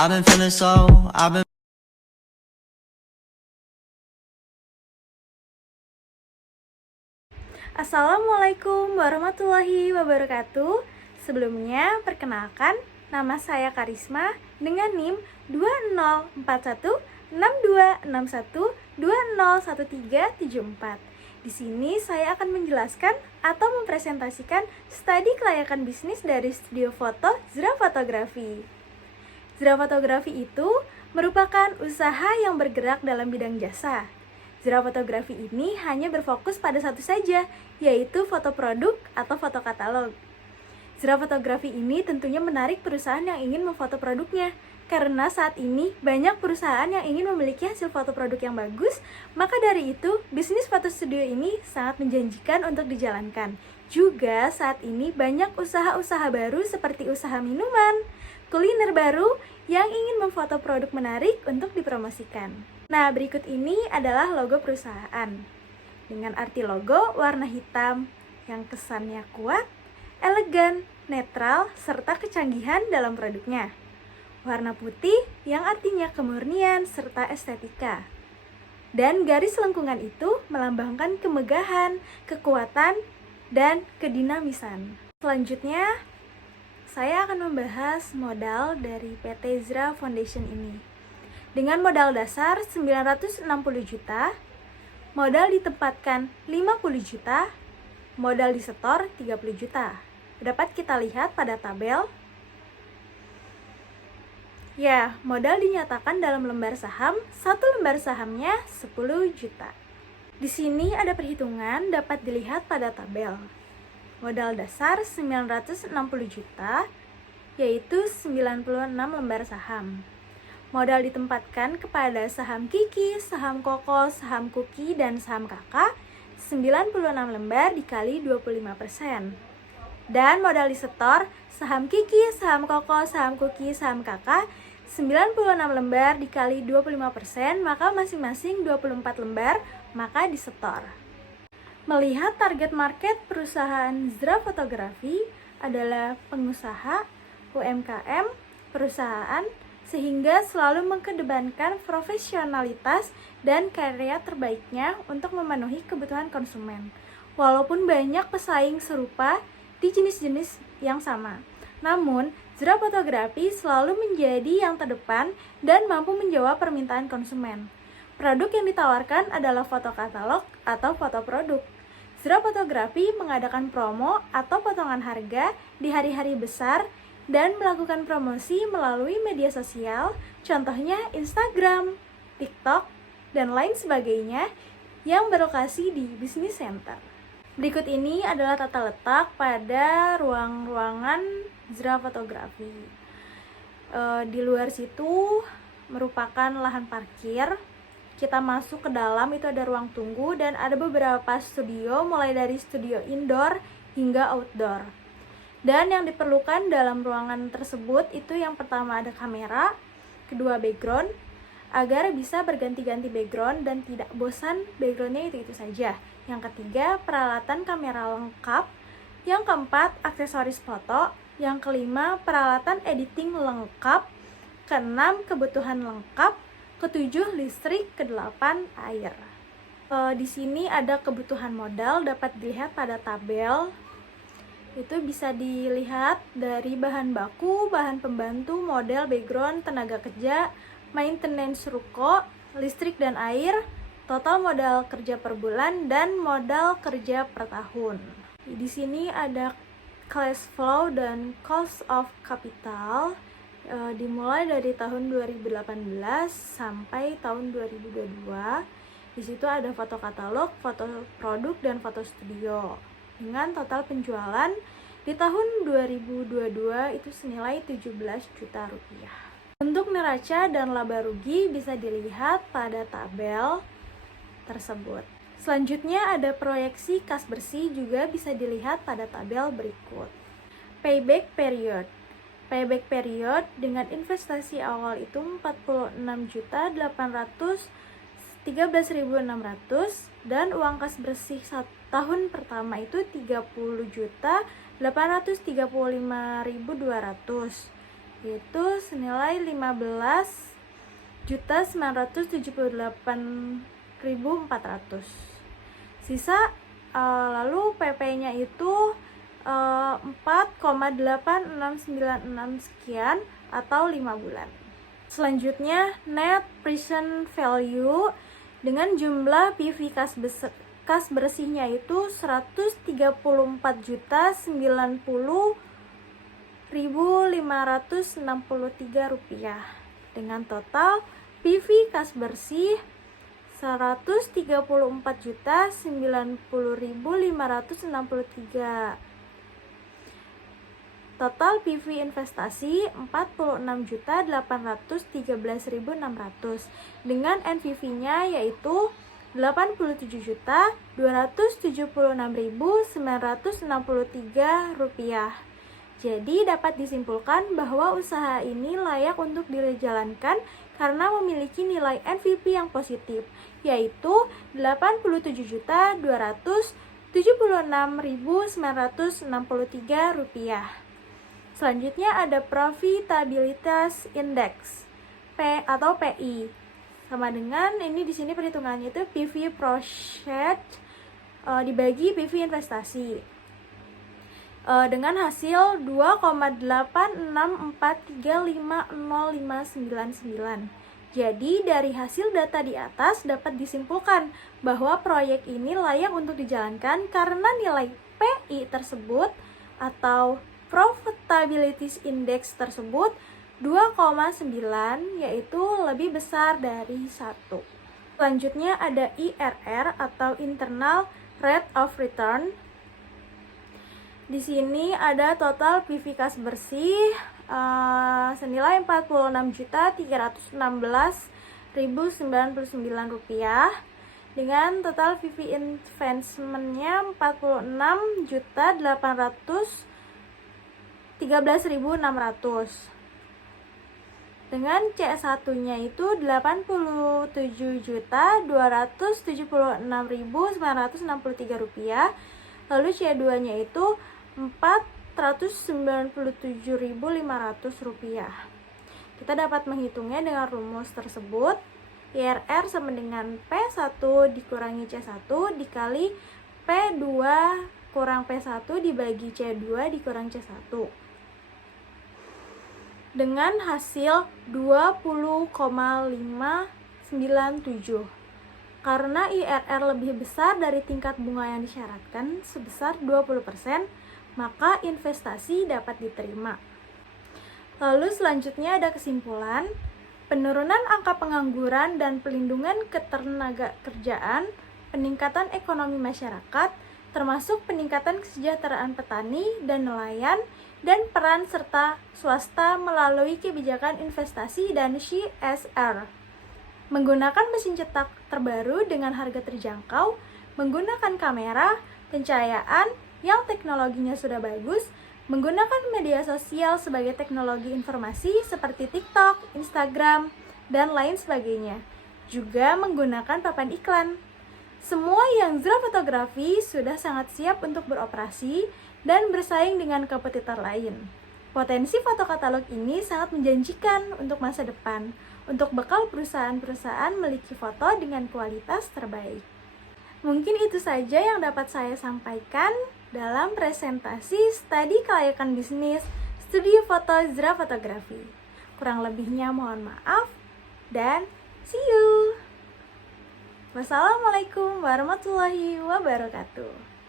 I've been feeling so, I've been Assalamualaikum warahmatullahi wabarakatuh. Sebelumnya, perkenalkan, nama saya Karisma dengan NIM 20416261201374. Di sini saya akan menjelaskan atau mempresentasikan studi kelayakan bisnis dari studio foto Zra Fotografi. Zra Fotografi itu merupakan usaha yang bergerak dalam bidang jasa. Zra Fotografi ini hanya berfokus pada satu saja, yaitu foto produk atau foto katalog. Zra Fotografi ini tentunya menarik perusahaan yang ingin memfoto produknya, karena saat ini banyak perusahaan yang ingin memiliki hasil foto produk yang bagus. Maka dari itu, bisnis foto studio ini sangat menjanjikan untuk dijalankan. Juga saat ini banyak usaha-usaha baru seperti usaha minuman, kuliner baru yang ingin memfoto produk menarik untuk dipromosikan. Nah, berikut ini adalah logo perusahaan. Dengan arti logo warna hitam yang kesannya kuat, elegan, netral, serta kecanggihan dalam produknya. Warna putih yang artinya kemurnian serta estetika. Dan garis lengkungan itu melambangkan kemegahan, kekuatan, dan kedinamisan. Selanjutnya, saya akan membahas modal dari PT Zra Foundation ini. Dengan modal dasar 960 juta, modal ditempatkan 50 juta, modal disetor 30 juta. Dapat kita lihat pada tabel. Ya, modal dinyatakan dalam lembar saham, satu lembar sahamnya 10 juta. Di sini ada perhitungan dapat dilihat pada tabel. Modal dasar 960 juta, yaitu 96 lembar saham. Modal ditempatkan kepada saham Kiki, saham Koko, saham Kuki, dan saham Kakak 96 lembar dikali 25%. Dan modal disetor saham Kiki, saham Koko, saham Kuki, saham Kakak 96 lembar dikali 25%, maka masing-masing 24 lembar, maka disetor. Melihat target market perusahaan Zra Fotografi adalah pengusaha, UMKM, perusahaan, sehingga selalu mengedepankan profesionalitas dan karya terbaiknya untuk memenuhi kebutuhan konsumen. Walaupun banyak pesaing serupa di jenis-jenis yang sama, namun Zra Fotografi selalu menjadi yang terdepan dan mampu menjawab permintaan konsumen. Produk yang ditawarkan adalah foto katalog atau foto produk. Zra Fotografi mengadakan promo atau potongan harga di hari-hari besar dan melakukan promosi melalui media sosial, contohnya Instagram, TikTok, dan lain sebagainya yang berlokasi di business center. Berikut ini adalah tata letak pada ruang-ruangan Zra Fotografi. Di luar situ merupakan lahan parkir. Kita masuk ke dalam, itu ada ruang tunggu dan ada beberapa studio, mulai dari studio indoor hingga outdoor. Dan yang diperlukan dalam ruangan tersebut itu yang pertama ada kamera, kedua background, agar bisa berganti-ganti background dan tidak bosan backgroundnya itu saja. Yang ketiga, peralatan kamera lengkap. Yang keempat, aksesoris foto. Yang kelima, peralatan editing lengkap. Keenam, kebutuhan lengkap. Ketujuh, listrik. Kedelapan, air. Di sini ada kebutuhan modal dapat dilihat pada tabel. Itu bisa dilihat dari bahan baku, bahan pembantu, model, background, tenaga kerja, maintenance ruko, listrik dan air, total modal kerja per bulan, dan modal kerja per tahun. Di sini ada cash flow dan cost of capital, dimulai dari tahun 2018 sampai tahun 2022. Di situ ada foto katalog, foto produk, dan foto studio. Dengan total penjualan di tahun 2022 itu senilai 17 juta rupiah. Untuk neraca dan laba rugi bisa dilihat pada tabel tersebut. Selanjutnya ada proyeksi kas bersih, juga bisa dilihat pada tabel berikut. Payback period. Payback period dengan investasi awal itu 46.813.600 dan uang kas bersih tahun pertama itu 30.835.200. yaitu senilai 15.978.400. Sisa lalu PP-nya itu 4,8696 sekian atau 5 bulan. Selanjutnya net present value dengan jumlah PV kas bersihnya itu 134.090.563 rupiah dengan total PV kas bersih 134.090.563. Total PV investasi 46.813.600 dengan NPV-nya yaitu 87.276.963 rupiah. Jadi dapat disimpulkan bahwa usaha ini layak untuk dijalankan karena memiliki nilai NPV yang positif, yaitu 87.276.963 rupiah. Selanjutnya ada Profitabilitas Index P atau PI. Sama dengan ini di sini perhitungannya itu PV per share dibagi PV investasi. Dengan hasil 2,86435059. Jadi dari hasil data di atas dapat disimpulkan bahwa proyek ini layak untuk dijalankan karena nilai PI tersebut atau Profitability Index tersebut 2,9 yaitu lebih besar dari 1. Selanjutnya ada IRR atau Internal Rate of Return. Di sini ada total PV kas bersih senilai 46.316.099 rupiah dengan total PV investment-nya 46.813.600 dengan C1-nya itu 87.276.963 rupiah. Lalu C2-nya itu 497.500 rupiah. Kita dapat menghitungnya dengan rumus tersebut. IRR sama dengan P1 dikurangi C1 dikali P2 kurang P1 dibagi C2 dikurang C1 dengan hasil 20,597. Karena IRR lebih besar dari tingkat bunga yang disyaratkan sebesar 20%, maka investasi dapat diterima. Lalu selanjutnya ada kesimpulan, penurunan angka pengangguran dan pelindungan ketenagakerjaan, peningkatan ekonomi masyarakat, termasuk peningkatan kesejahteraan petani dan nelayan, dan peran serta swasta melalui kebijakan investasi dan CSR. Menggunakan mesin cetak terbaru dengan harga terjangkau, menggunakan kamera, pencahayaan yang teknologinya sudah bagus, menggunakan media sosial sebagai teknologi informasi seperti TikTok, Instagram, dan lain sebagainya. Juga menggunakan papan iklan. Semua yang Zra Fotografi sudah sangat siap untuk beroperasi dan bersaing dengan kompetitor lain. Potensi foto katalog ini sangat menjanjikan untuk masa depan, untuk bekal perusahaan-perusahaan memiliki foto dengan kualitas terbaik. Mungkin itu saja yang dapat saya sampaikan dalam presentasi studi kelayakan bisnis Studio Foto Zra Fotografi. Kurang lebihnya mohon maaf dan see you. Wassalamualaikum warahmatullahi wabarakatuh.